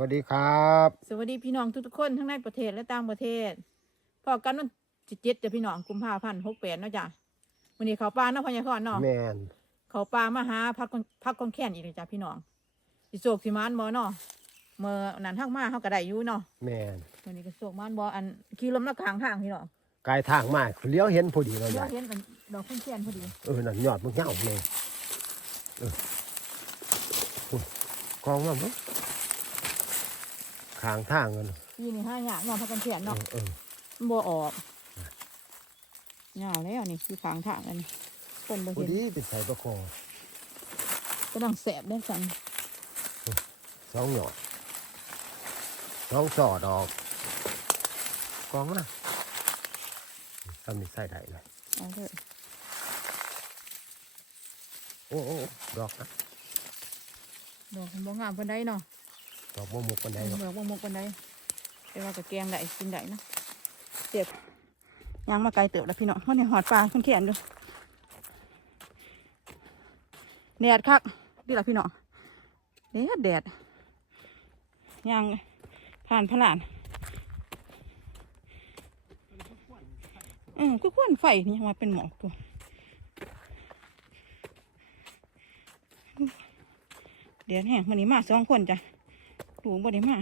วัสดีครับ สวัสดีพี่น้องทุกๆคนทั้งในประเทศและต่างประเทศพอกันวันที่เจ็ดจะพี่น้องกุมภาพันธ์หกแปดเนาะจ้ะวันนี้เขาปลาเนาะพญาคอนเนาะแมนเขาปลามาหาพักคนพักคนแค้นอีกเลยจ้ะพี่น้องสิโศกสิมานบ่เนาะเมื่อนั้นทักมาเขาก็ได้อยู่เนาะแมนวันนี้ก็โศกมานบ่อันขี่ลมนักขางทางพี่น้องกายทางมาเลี้ยวเห็นพอดีเลยเดี๋ยยาวยเห็นเป็นดอกคนแค้นพอดีเออนั่นยอดมันเงาเลยเออโอ้ยกองมาบ่ ข้างทางกันยี่นี่ห้าอย่างเนาะพักคนแค้นเอเนาะอเออมันบ่ออกเหงาแล้วนี่คือขางทางกันคนบ่พอเห็นดีเป็นใส่ประคอก็ดังแสบได้สั่นสองหยอดสองสอดออกกองมาทำนี่ใส่ได้เลยเอาเถอะโอ้โอ้ดอกนะดอกมันบ่งามปานใดเนาะ ดอกบ่หมกกันได้อกหรอกบ่มกปานใดแต่ว่าก็แกงได้กินได้นะเจ็บยางมาไกลเติบแล้วพี่น้องเพราะเนี่ยหอดปลาขึ้นแขนดูแดดคักดีละพี่น้องแดดแดดยางผ่านพลานอืมก็ควนไฟนี่มาเป็นหมอกตัวเดี๋ยวแห้งวันนี้มาสองคนจ้ะ ถูงบ่ได้มา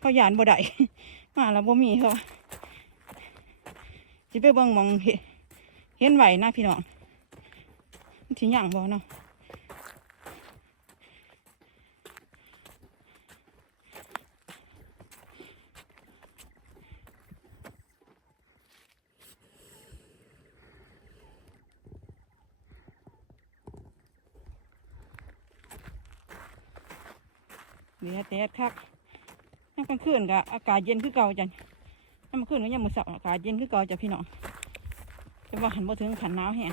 เขาหยานบ่ได้มาแล้วบ่มีเขาจิไปเบิ่งมองเห็นเห็นไหวนะพี่น้องที่ย่างบ่เนาะ เดี๋ยวแดดคักยามกลางคืนก็อากาศเย็นคือเก่าจังยามกลางคืนก็ยามมื้อเช้าอากาศเย็นคือเก่าจ้ะพี่น้องแต่ว่าหันบ่ถึงขันหนาวแฮง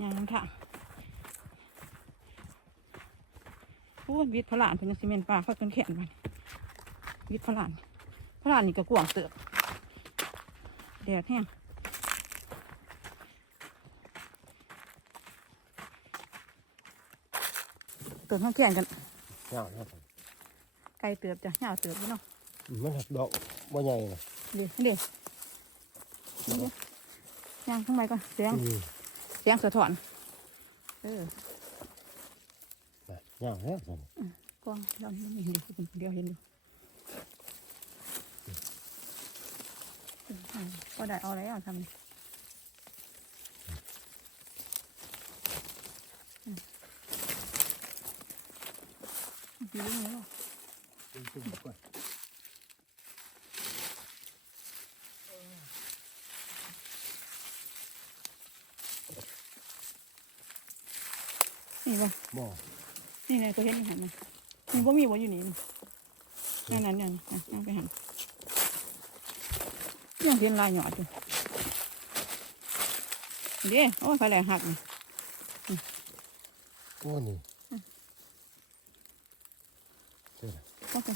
ย่างค่ะโอ้ยวิทย์พลานเป็นซีเมนต์ปลาเขาจนแขนมันวิทย์พลานพลานนี่ก็กวางเติบ แดดแห้งเติบข้างแขนกันเงาครับไกลเติบจ้ะยาวเติบพี่น้องมันดอกบ่ใหญ่นะเดี๋ยวเดี๋ยวเดี๋ยวย่างข้างในก่อนเสียงอืมเสียงสะท้อนเออน่ะเงาแล้วสั่นกล้องเราไม่เห็นอยู่คนเดียวเห็นอยู่อืม ก็ได้เอาอะไรเอาทำนี่อืมดีเลยเนาะนี่ป่ะบ่นี่ไงตัวเห็นนี่หันมานี่บ่มีบ่อยู่นี่นั่นนั่นนั่นนั่นไปหัน ยังเห็นลายหยอดอยู่เด้โอ้ยไฟแรงหักนี่โอ้นี่โอเค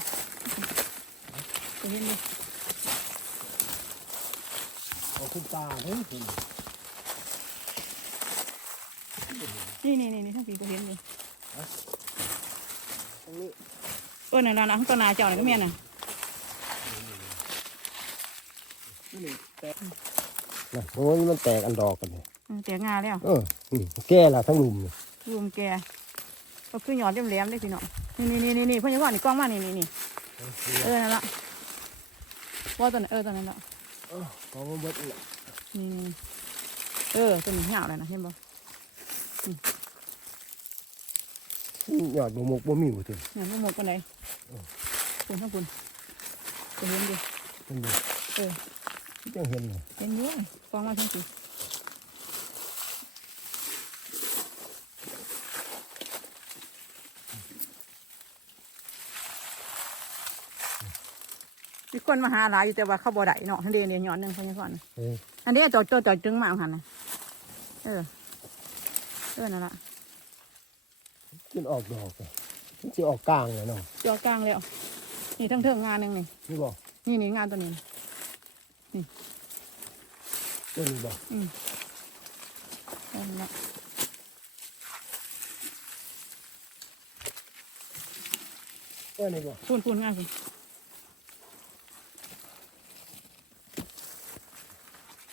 ตัวเห็นอยู่เอาขึ้นตาเด้อคุณนี่นี่นี่นี่ทั้งปีตัวเห็นอยู่ตรงนี้เออนั่นน่ะนะตัวนาเจ้าน่ะก็แม่นน่ะ นะโอ้ยมันแตกอันดอกกันเนี่ยอืมแตกงาแล้วเออนี่แก่ละทั้งลุมเนี่ยรุมแกก็คือหยอดแหลมๆได้พี่น้องนี่นี่นี่นี่เพิ่นจะว่านี่กล้องมานี่นี่นี่เออนั่นละว่าตัวนั้นเออตัวนั้นละเออของมันเบิดอีกนี่เออตัวนี้ยาวเลยนะเห็นบ่ยอดบ่หมกบ่มีบ่ถึงเนี่ยมันหมดปานใดเออคุณทั้งคุณจะเห็นดิมันบ่เออ จังเห็นเลยเห็นอยู่กองมาทั้งสิมีคนมาหาหลายอยู่แต่ว่าเขาบ่ได้เนาะทันเดียวเนี่ยย้อนหนึ่งเพิ่นยังก่อนเอออันนี้จอดจอดจอดจึงมาหันนะเออเออนั่นละมันออกดอกเลยมันสิออกกลางเลยเนาะจอดกลางแล้วนี่ทั้งเทิงงานหนึ่งนี่นี่บ่นี่นี่งานตัวนี้ ตัวนี้บ่เอาละตัวนี้บ่พูนพูนงานสิ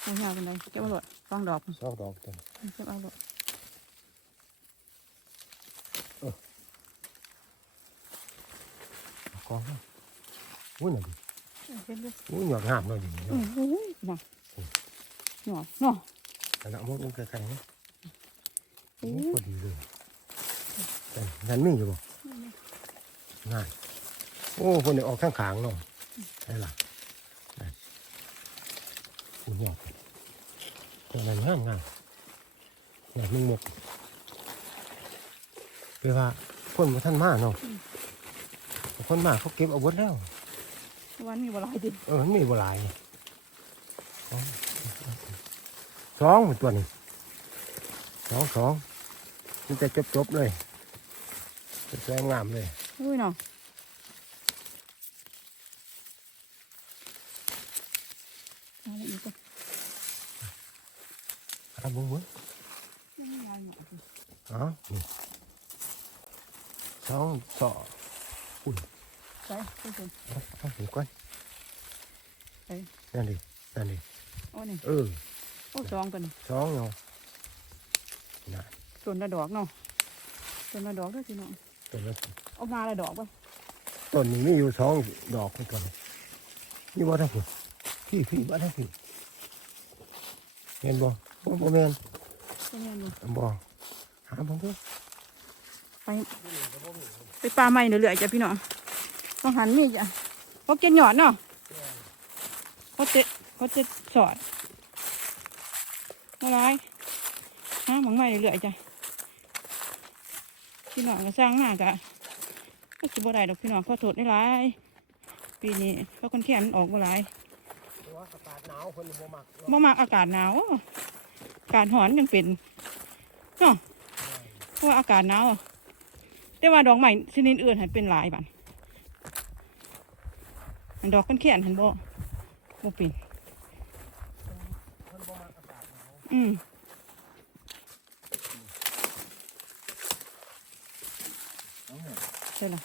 เอางานกันเลยเก็บเอาหลดฟังดอกสองดอกตัวเก็บเอาหลดกองนะอุ้ยน่ะดิ เก็บเลยอุ้ยหยอดงามเลยดิอืมอุ้ยน่ะหน่อหน่อขนาดมดมันไกลๆนะโอ้โอ้ยพอดีเลยแต่นั่นมีอยู่บ่ง่ายโอ้คนนี้ออกข้างขางๆเนาะใช่ล่ะนั่นอุ้ยหยอดตัวนั้นงามงามหยอดมึงหมกแปลว่าคนมาท่านมาเนาะคนมาเขาเก็บเอาไว้แล้ว วันมีบหลายดิเออมันมีบหลายสองสองเป็นตัวนี้สองสองมันจะจบจบๆเลยจะสวยงามเลยอุ้ยเนาะเอาละอีกก็ครับบุ้งบุ้งไม่ยาวหน่อยสิอ๋อนี่สองสองใส่ ไปสิเอาเอาถึงก้อนเอ้ยนั่นดินั่นดิโอ้นี่เออโอ้สองกันสองเนาะน่ะส่วนละดอกเนาะส่วนละดอกด้วยสิเนาะตัวนี้เอามาละดอกป่ะต้นนี้มีอยู่สองดอกเป็นตัวนี้นี่บ่ได้ผิดพี่พี่บ่ได้ผิดเห็นบ่บ่บ่แม่นเป็นบ่หาบ่เด้อไปไปปลาใหม่เรื่อยๆจ้ะพี่น้อง ต้องหันมีจ้ะเขาเก็นหยอดเนาะเขาเจ็ดเขาเจ็ดสอดอะไรฮะหมังใหม่เรื่อยจ้ะพี่น้องก็สร้างมากะก็สิบ่ได้ดอกพี่น้องเขาโทษได้หลายปีนี้เขาคนแขนออกบ่หลายอากาศหนาวคนบ่มักบ่มากอากาศหนาวอากาศร้อนยังเป็นเนาะเพราะอากาศหนาวแต่ว่าดอกใหม่ชนิดอื่นหันเป็นหลายบัน อันดอกกันแขนหันบ่บ่เป็นคนบ่มักอากาศหนาวอืมเอาเนี่ยใช่ละ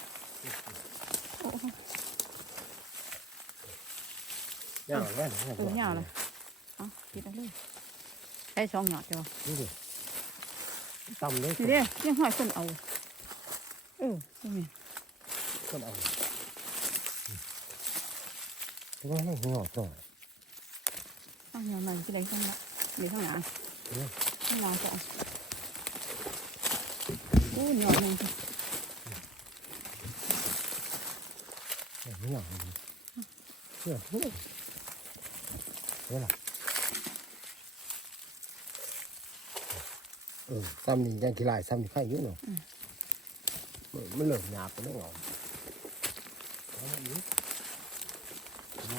โอ้โหยาวแล้วเออยาวเลยเอากินได้เลยใช้สองหยอดเดียวนี่ดิต่ำเลยนี่เด้ยังห้อยคนเอาเออนี่คนเอา แต่ว่าไม่หัวต่อเอาหยอดมันที่ไหนข้างหลังหรือข้างหลังข้างหลังจะ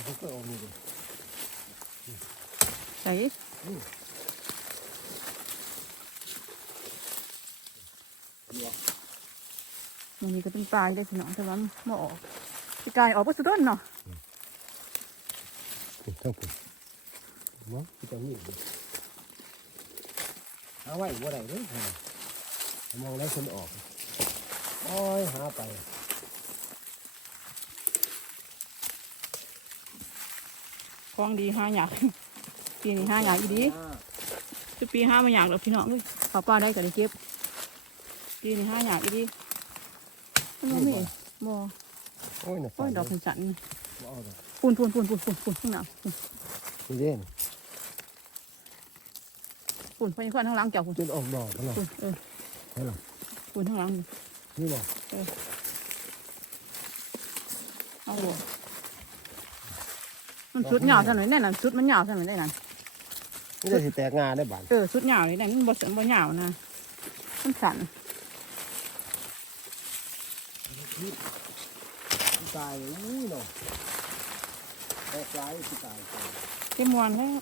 เอาโอ้หยอดหนึ่งไม่อยากเลยเชื่ออเฮ้ยล่ะเออซ้ำนี่ยังกี่ลายซ้ำนี่ไข่เยอะเนาะมันเหลือหยาบไปแล้วเหรอเอามาอีกมาเขาก็เอานี่ดิใส่มันนี่ก็เป็นปลายได้พี่น้องแต่ว่ามันบ่ออกพี่กายออกไปสุดต้นเนาะนี่ทั้งปุ่นมองที่ตรงนี้ดิเอาไว้ว่าไรเด้อมองแล้วคนออก โอ้ยหาไป ของดีห้าอยากปีนี้ห้าอยากอีดีจะปีห้ามาอยากหรอกพี่น้องเลยข้าวปลาได้ก็ได้เก็บปีนี้ห้าอยากอีดีมันบ่มีบ่โอ้ยน่ะโอ้ยดอกสันสันบ่เอาดอกปูนปูนปูนปูนปูนปูนข้างหน้าปูนนี่เด่นปูนพยัญชนะข้างหลังเจ้าปูนจนออกดอกแล้วเนาะปูนเออใช่หรอปูนข้างหลังนี่นี่บ่เอาบ่ มันสุดยาวซะหน่อยแน่นอนสุดมันยาวซะหน่อยได้นั่นนี่ได้สิแตกงาได้บานเออสุดยาวเลยนั่นมันบ่เสมบ่ยาวนะมันสั่นตายอุ้ยเนาะแตกลายสิตายตายเต็มวันแล้ว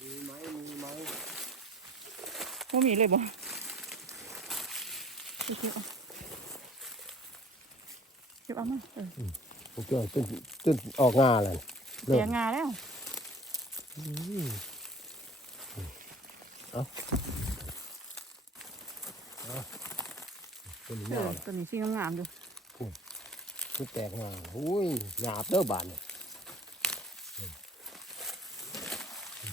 มีไหมมีไหมบ่มีเลยบ่ไป เก็บเอาเก็บเอามาเออพวกเจ้าจนจนออกงาเลยเสียงาแล้วอืมเอาเอาเป็นเอหน้าอตัวนี้สีงามๆอยู่คือแตกมาอุ้ยหยาบเด้อบานเนี่ย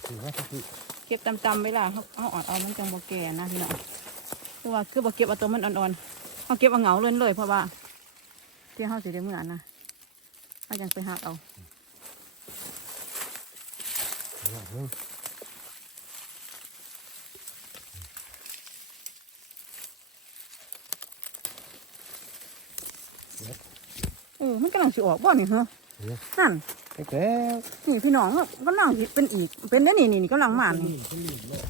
คือว่าคือเก็บตำๆไว้ล่ะเขาเอาอ่อนเอามันจังบ่แก่นะพี่น้อง คือว่าคือบ่เก็บเอาตัวมันอ่อนๆเขาเก็บเอาเหงาเลยเลยเพราะว่าที่เขาสิได้เมื่อนะเขายังไปหักเอาว่าเฮ้ยเออมันกำลังสิออกบ่นี่เหรอนั่นไอ้แก้วนี่พี่น้องกำลังเป็นอีก เป็นได้นี่นี่กำลังมานี่เป็นลีบเลย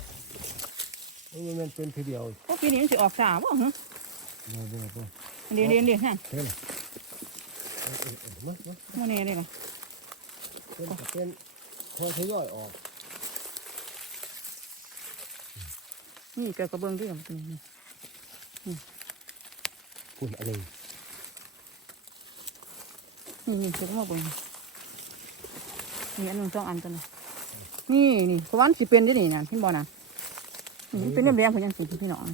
เอ้ยมันเป็นทีเดียว ปีนี้มันสิออกสาบ่เหรอบ่บ่บ่เดี๋ยวเดี๋ยวเดี๋ยวฮะเท่าไหร่เออเออเออมามาโมเน่เลยล่ะเป็นก็เป็นพอทยอยออกนี่เกิดกระเบื้องด้วยกันนี่คุณอะไรนี่นี่เกิดมาเบิ่งนี่อันหนึงสองอันตัวนี้นี่นี่เพราะวามันสิเป็นได้นี่นะพี่บอลนะนี่มันเป็นเรื่องแรงผมยังสิพี่น้องมัน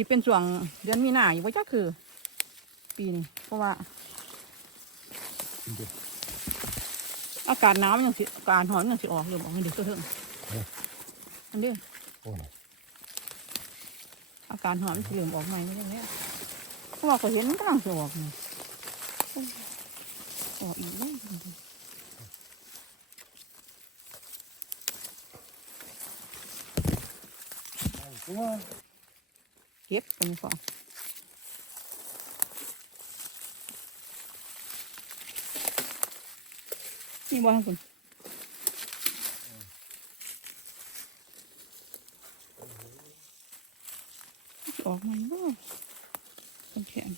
สิเป็นช่วงเดือนมีนาอยู่ว่าจักคือ ปีนี้เพราะว่าเดี๋ยวอากาศหนาวมันยังสิอากาศร้อนมันยังสิออกเริ่มออกให้เด็กตัวเถิงอันเด้อโอ้ยอาการหอนมันสิเริ่มออกใหม่ไม่ใช่ไหมเพราะว่าก็เห็นมันกำลังจะออกนี่ออกอีกแล้วตัว เก็บตรงนี้ก่อนนี่บ่ให้คุณออกมาบ่เป็นแขน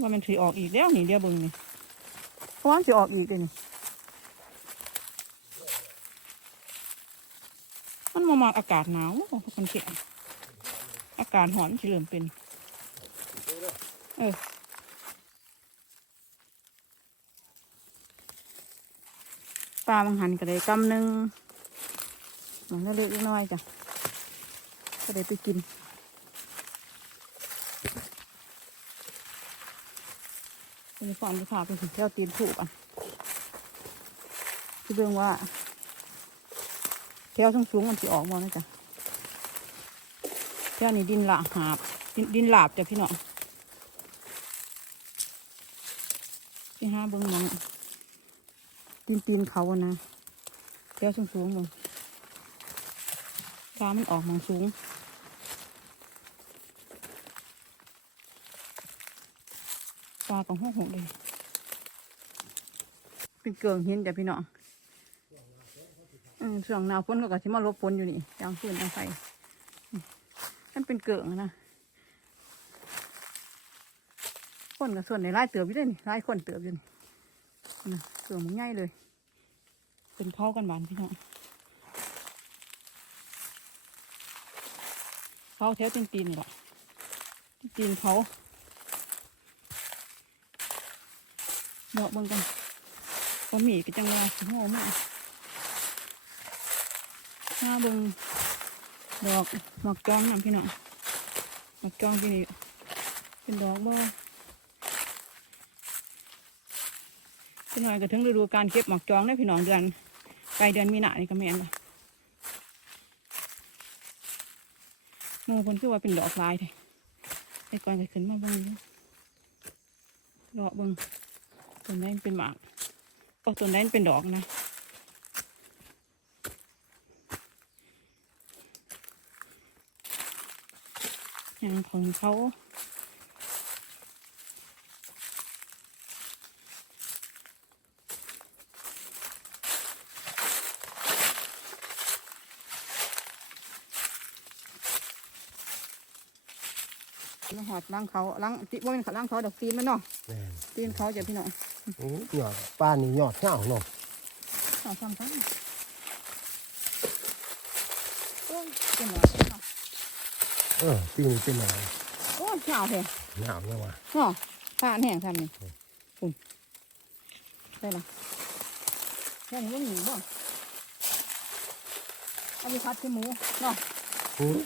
ว่ามันถือออกอีกแล้วนี่เดี๋ยวบิ่งนี่เพราะว่ามันสิออกอีกเลยนี่ มันมาอากาศหนาวบ่มันแข็งอากาศร้อนมันสิเริ่มเป็น เออปลาบางหันก็ได้กำหนึ่งหนังเล็กน้อยจ้ะก็ได้ไปกินเป็นฟอนจะพาไปถึงแถวตีนถูกอะที่เบิ่งว่า แถวสูงๆมันจะออกมานะจ๊ะแถวนี้ดินหลาหาบดินดินหลาบจ้ะพี่น้องไปหาเบิ่งมองตีนตีนเขาอะนะแถวสูงๆมึงปลามันออกมองสูงปลาของห้องหกเลยเป็นเกลืองหินจ้ะพี่น้องเออ ช่วงหนาวฝนก็ก็สิมาลบฝนอยู่นี่ยางฟืนยางไฟอืมมันเป็นเกลืองนะคนกับส่วนในไล่เติบอยู่ด้วยนี่ไล่คนเติบอยู่นี่นะเกลืองมันใหญ่เลย เป็นเข้ากันบานพี่น้องเขาแถวตีนตีนนี่แหละตีนเขาเดอกเบิ่งกันบะหมี่ก็จังว่าสิโหมาก ห้าบิ่งดอกหมอกจองนำพี่น้องหมอกจองที่นี่เป็นดอกบ่เป็นหน่อยก็ถึงฤดูการเก็บหมอกจองได้พี่น้องเดือนไปเดือนมีนานี่ก็แม่นละมูคนคือว่าเป็นดอกลายเลยไอ้ก่อนก็ขึ้นมาเบิ่งดูดอกเบิ่งต้นนั้นเป็นหมากโอ้ต้นนั้นเป็นดอกนะ อย่างของเขาเราหอดล้างเขาล้างติว่าเป็นเขาล้างเขาดอกตีนมันเนาะแม่นตีนเขาจะพี่น้องโอ้ยอดป้านี่ยอดเงาเนาะสองสามครั้งโอ้อ้ยเป็นหน่อย เนาะเออปีนี้เป็นหนาวโอ้ยหนาวแท้หนาวยังวะเนาะผ่านแห้งทำนี่คุณได้ละแค่นี้ก็หนีบ่เอาไปพัดที่หมูเนาะอือ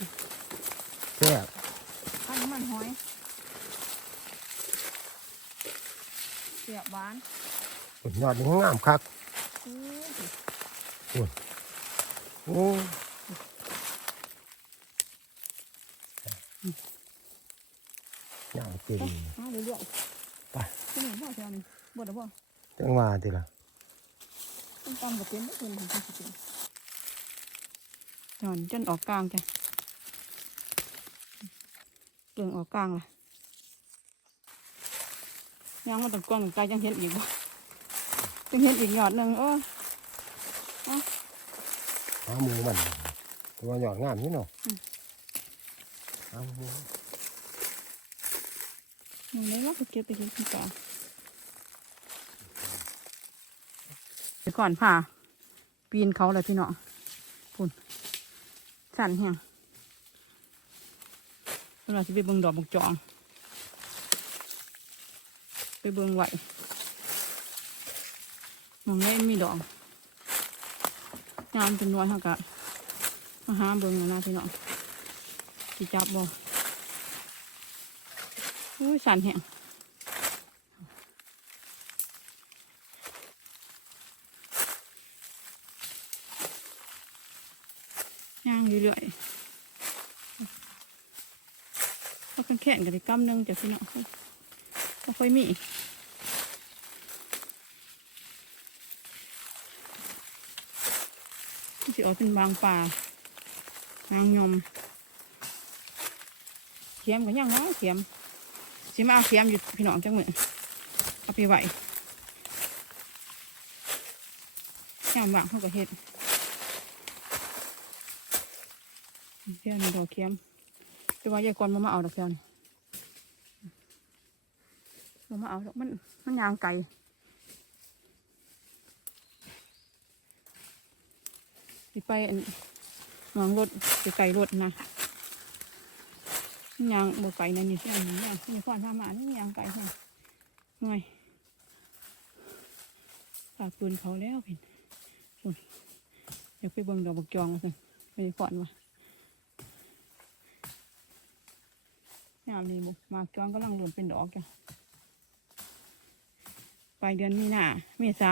แซ่บพัดน้ำมันหอยเสียบหวานผลยอดนี่งามคักอู้โอ้ยา งเก่งเอาเรื่อยๆไปที่นี่บ่เท่านี้บ่ได้บ่จังว่าติล่ะต้องตำบ่เป็นบ่เป็นของที่สิเป็นจอนจนออกกลางจ้ะเรื่องออกกลางล่ะยังมาตรงกลางไกลจังเห็นอีกบ่จังเห็นอีกยอดหนึ่งเออหาหมูมันแต่ว่ายอดงามนี่เนาะอืมหาหมู ยังไงว่าไปเก็บไปก็บที่กลาเดี๋ยวก่อนผ่าปีนเขาเลยพี่น้องพุ่นสั่นเฮียงเวลาจะไปเบิ่งดอกบกจอง ไปเบิ่งไหวมองได้มีดอกงามเป็นน้อยเท่ากับมาหาเบิ่งนะพี่น้องสิจับบ่อุ้ ยสันแหงย่างเรื่อยๆเขาแข็งกันอีกกำนึงจ้ะพี่น้องเขาค่อยมีมันสิออกเป็นบางป่านางยมเขียมกันยังเนาะเขียม สิมาเอาเขียมอยู่พี่น้องจังมือเอาไปไหวยามว่างเขาก็เฮ็ดเดี๋ยนดอกเขียมแต่ว่ายายกรมามาเอาดอกเขียมมามาเอาดอกมันมันยางไก่สิไปอันหนองรถไปไกลรถนะ ยางบไก่นั่นนี่ใช่ไหมยางมีควานพามานี่ยางไก่ใช่หน่อยฝากปืนเขาแล้วเห็นพุ่นอยากไปเบิ่งดอกบักจองมาสิไปก่อนวะยามนี้บุมากจองกำลังหล่นเป็นดอกจ้ะปลายเดือนมีนาเมษา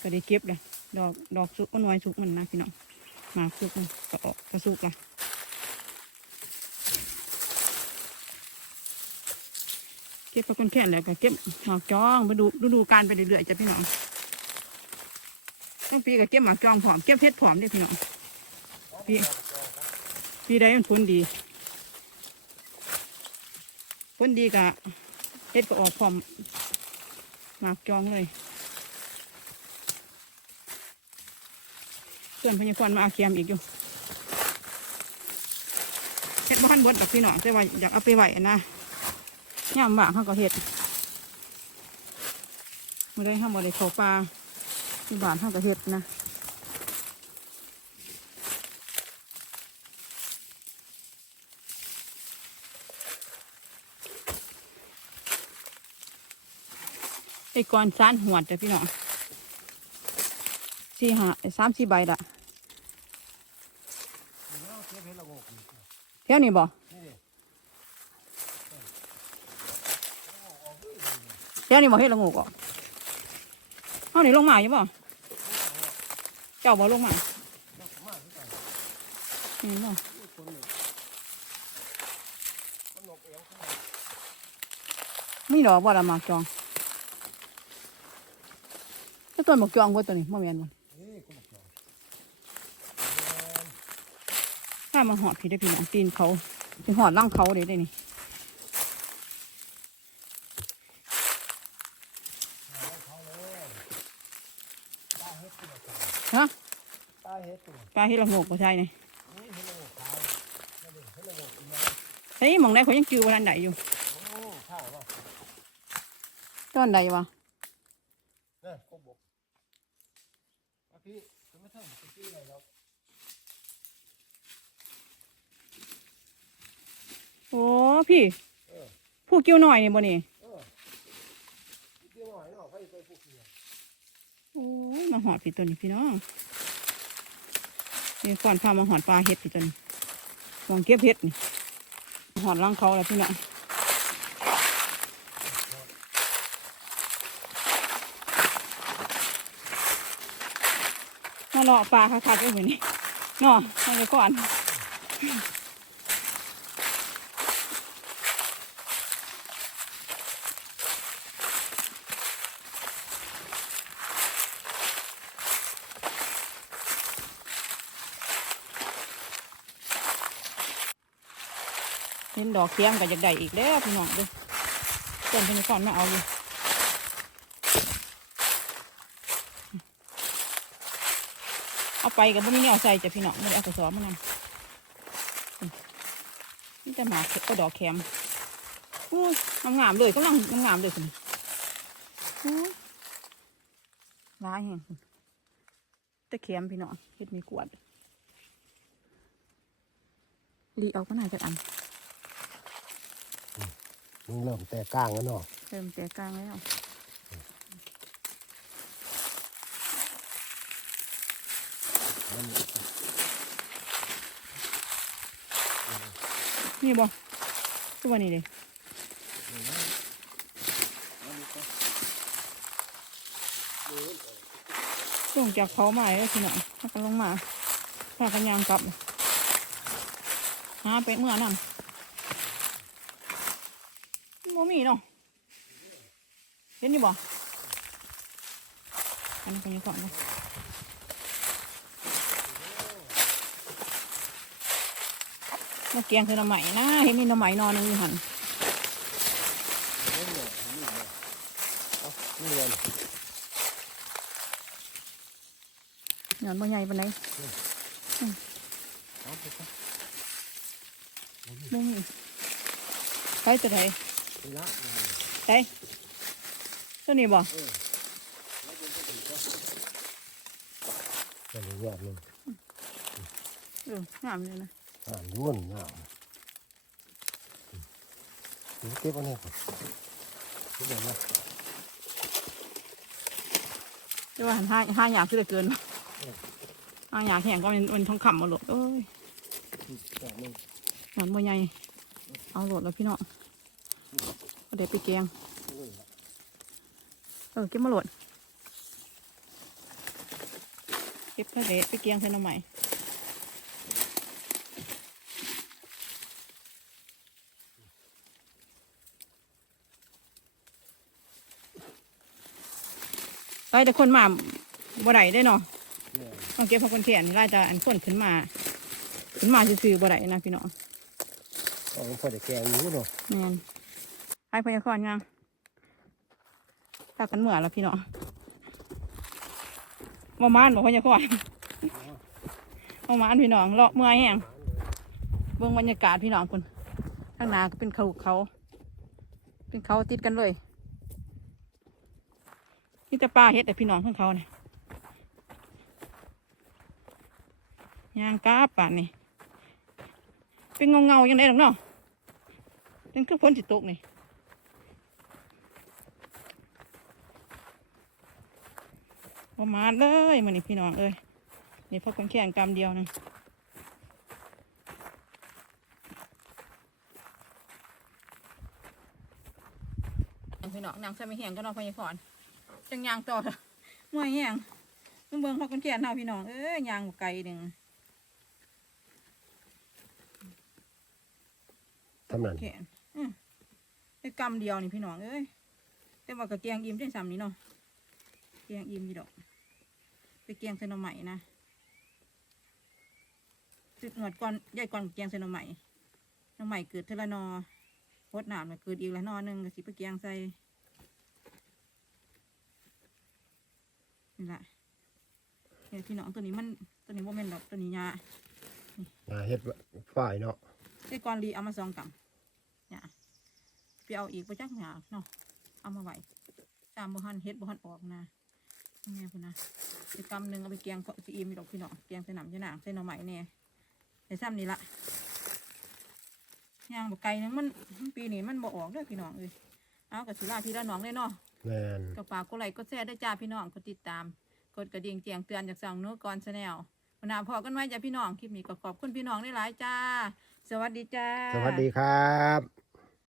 ก็ได้เก็บเลยดอกดอกสุกมันไว้สุกมันนะพี่น้องมาสุกมันก็ออกก็สุกละ เก็บไปคนแค่นแล้วก็เก็บหมากจองมาดูดูดูการไปเรื่อยๆจ้ะพี่น้องต้องปีก็เก็บหมากจองผอมเก็บเพชรผอมเด้อพี่น้องปีปีใดมันผลดีผลดีกะเพชรก็ออกผอมหมากจองเลยเพื่อนพญากรมาเอาเคียมอีกอยู่เฮ็ดบ้านบดดอกพี่น้องแต่ว่าอยากเอาไปไหวนะ ย่ามบางเขาก็เฮ็ดเมื่อได้ห้ามบ่ได้เขาปลาที่บ้านเขาก็เฮ็ดนะไอ้กอนสานหวดจ้ะพี่น้องสี่ห้าสามสี่ใบละแค่านี้บ่ แค่นี้บ่เฮ็ดละงูก่อเอานี่ลงมาอยู่บ่ เจ้าบ่ลงมาเห็นบ่มีดอกบ่ละหมากจองแล้วต้นหมากจองบ่ตัวนี้บ่แม่นบ่ถ้ามาหอดพี่ได้อพี่น้องตีนเขาถึงหอดร่างเขาเด้ได้นี่าให้เราโงกบ่ใช่นี่เฮ้ยมองได้เขายังจือวันไหนอยู่ต้นใดวะไหนหรโอ้พี่ผู้เกี่ยวหน่อยนี่บ่นี่โอ้มาหอดพี่ตัวนี้พี่น้อง นี่ก่อนพามาหอนปลาเห็ดพี่ตัวนี้มองเก็บเห็ดนี่หอนล่างเขาแล้วพี่น้องมาเลาะปลาค่ะค่ะเหมือนนี่เนาะมาเลยก่อน ห็นดอกเทียมก็อยากได้อีกแล้วพี่น้องเด้อต้นเป็นก่อนมาเอาอยู่เอาไปกับบ่มีแนวใส่จ้ะพี่น้องไม่ได้เอากระสอบมานำนี่จะหมากเอาดอกแคมอู้ยงามเลยกำลังงามเลยคุณอู้ร้ายแห่งคุณแต่แคมพี่น้องเฮ็ดมีกวดรีเอาก็น่าจะอัน เริ่มแต่กลางแล้วเนาะเติมแต่กลางแล้วนี่บ่ตัวนี้เลยลงจากเขามาแล้วทีหน่อยถ้ากันลงมาถ้ากันยางกลับหาไปเมื่อนั่นบ่ มีเนาะเห็นอยู่บ่อันนี้เป็นยังก่อนนะมาเกียงคือหน่อไม้นะเห็นมีหน่อไม้นอนนึงอยู่หันเลยหย่อนบ่ใหญ่ปานใดเอาไปก่อนบ่มีไปตัวใดนี่ ละไปตัวนี้บ่เดี๋ยวแยกหนึ่งเอองามเลยนะอ่านด้วนงามเดี๋ยวเก็บเอันนี้ก่อนเก็บไว้นะแต่ว่าหันห้าห้าอยากคือเหลือเกินห้าอยากแห้งก็เป็นเป็นทองคำมาโหลดเอ้ยแยกหนึ่งหย่อนบ่ใหญ่เอาโหลดแล้วพี่น้อง เอาเด็กไปแกงนี่ละเออเก็บมาโหลดเก็บทะเลไปเกียงใส่หน่อไม้ไปแต่คนมาบ่ได้ได้เนาะเนี่ยต้องเก็บพักคนแขนไล่จะอันคนขึ้นมา ขึ้นมาซื่อๆบ่ได้นะพี่น้องเอาพอได้แกงอยู่เนาะแม่น ให้พยากรณ์ยังตากันเหมือแล้วพี่น้องมามานบอกพยากรณ์มามานพี่น้องเลาะเมื่อยแห้งเบื้องบรรยากาศพี่น้องคนข้างหน้าก็เป็นเขาเขา เป็นเขาติดกันเลยนี่แต่ปลาเฮ็ดแต่พี่น้องข้างเขาเนี่ยยางกาป่านนี่เป็นเงาเงาๆยังไงหรอกเนาะเป็นคือฝนจิตกนี่ ประมาณเลยมันนี่พี่น้องเอ้ยนี่พอคนแข่งกรรมเดียวหนึงพี่น้องนางใส่ไม่แห้งก็นอนพยาพรจังยางต่อเถอะเมื่อยแห้งมึงเบิ่งพอคนแข่งเนาพี่น้องเอ้ยยางบ่ไกลหนึ่งทำนั้นแขนอืมได้กำเดียวนี่พี่น้องเอ้ยแต่ว่ากับเกียงอิ่มได้สามนี้เนาะเกียงอิ่มอยู่ดอกไป เกียงเซนอใหม่นะติดหนวดก่อนใหญ่ก่อนเกียงเซนอใหม่หนอใหม่เกิดเทอละนอโคตรหนามน่ะเกิดอีกแล้วนอหนึ่งก็สิไปเกียงใส่นี่แหละเนี่ยพี่น้องตัวนี้มันตัวนี้โมเมนดอกตัวนี้ยาอ่าเฮ็ดฝ่ายเนาะได้ก่อนรีเอามาสองกำเนี่ยไปเอาอีกไปจักหยาเนาะเอามาไว้ตามบ่หันเฮ็ดบ่หันออกนะแม่พุ่นนะ ไปกำหนึ่งเอาไปเกียงเพาะสิอิ่มอีดอกพี่น้องเกียงใส่หนำใส่หนางใส่หน่อไม้เนี่ยใส่ซ้ำนี่ละย่างบกไก่นึงมันปีนี้มันบ่ออกเด้อพี่น้องเอ้ยเอากับสิลาพี่ละน้องเลยเนาะแมนก็ฝากกดไลค์กดแชร์ได้จ้าพี่น้องกดติดตาม กดกระดิ่งแจ้งเตือนจากสั่งโน้ก่อนชาแนลวันหน้าพอกันไว้จ้าพี่น้องคลิปนี้ก็ขอบคุณพี่น้องได้หลายๆจ้า สวัสดีจ้า สวัสดีครับ